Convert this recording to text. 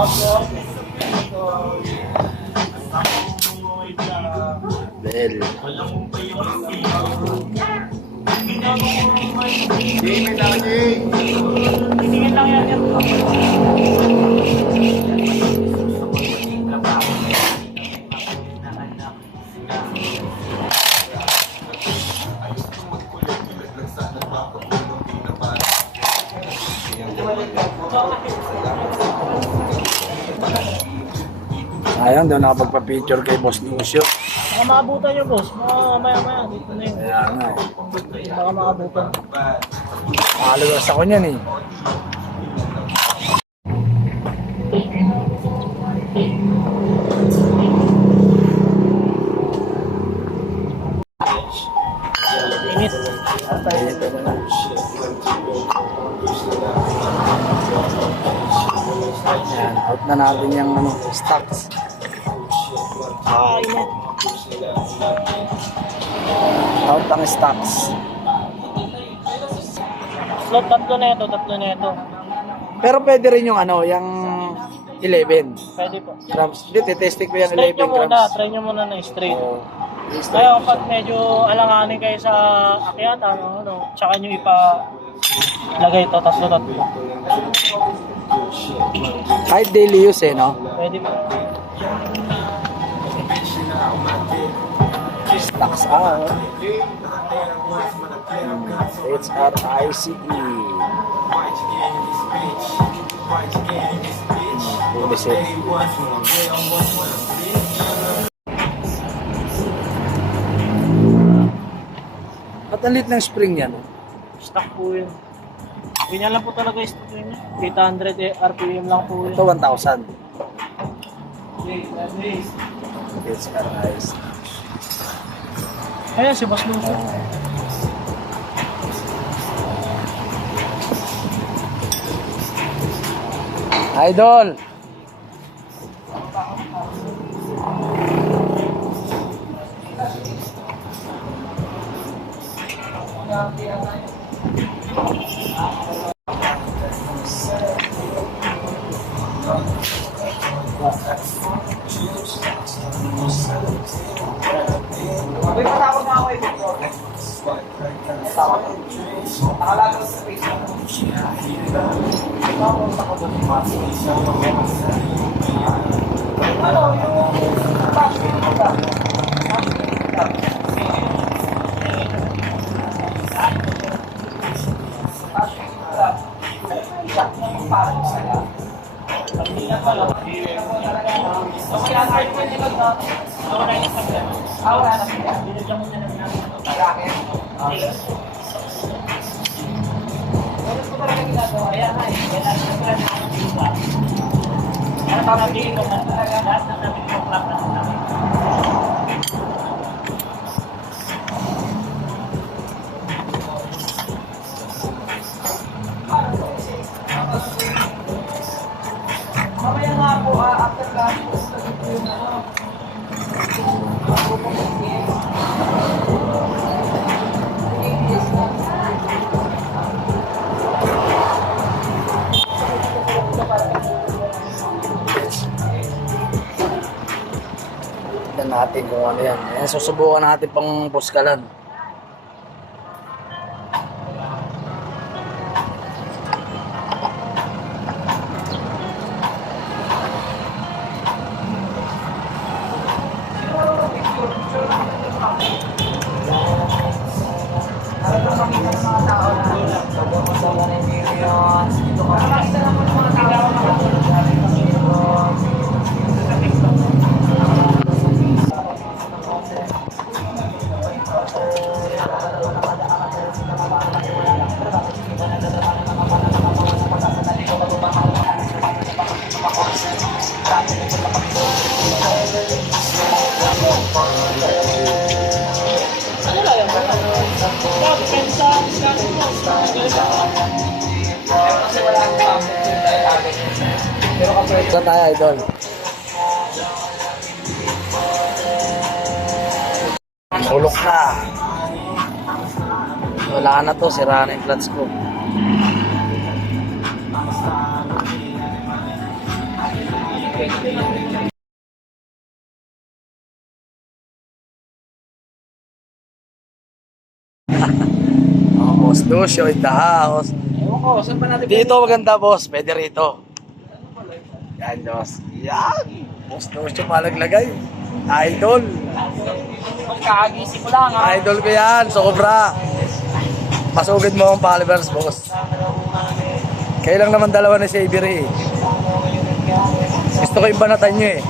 Bell. Tingin lang yan. Ayun, doon nakapagpa-picture kay Boss Lucio. Baka makabutan nyo, boss. Maya-maya. Dito na yun. Kaya nga eh. Baka makabutan. Makaluwas ako niyan eh. Init. Yan, out na natin yung stocks. Init. Out ang stocks. Slot, tatlo na ito. Pero pwede rin yung yung 11 Pwede po. grams. Hindi, titesting ko yung Straight 11 nyo muna. grams. Try nyo muna na straight. Oo. Kaya kapag medyo alanganin kayo sa akyat, tsaka nyo lagay ito, tatlo. Kahit daily use no? Pwede po. Stocks out. HRICE. Bulisit. At ang lit ng spring yan. Stock po yun. Ganyan lang po talaga yung stock yun. 800 RPM lang po yun. Ito 1,000. HRICE. Ayan si Boss Lucio. Idol! Mamaya nga po, after class, Tignan natin kung ano yan. Ayan, susubukan natin pang puskalan. Saan tayo, idol? Ulok na. Wala na to, sira na yung clutch ko. Oh, boss Lucio in the house. Ewan ko, saan ba natin Dito maganda, boss. Pwede rito. Yan, boss. Yan. Boss Lucio malaglagay. Idol. Kakagising ko lang ha. Idol ko yan. Sobra. Masugid mo ang followers, boss. Kayo lang naman dalawa ni Savery. Gusto ko yung banatan nyo eh.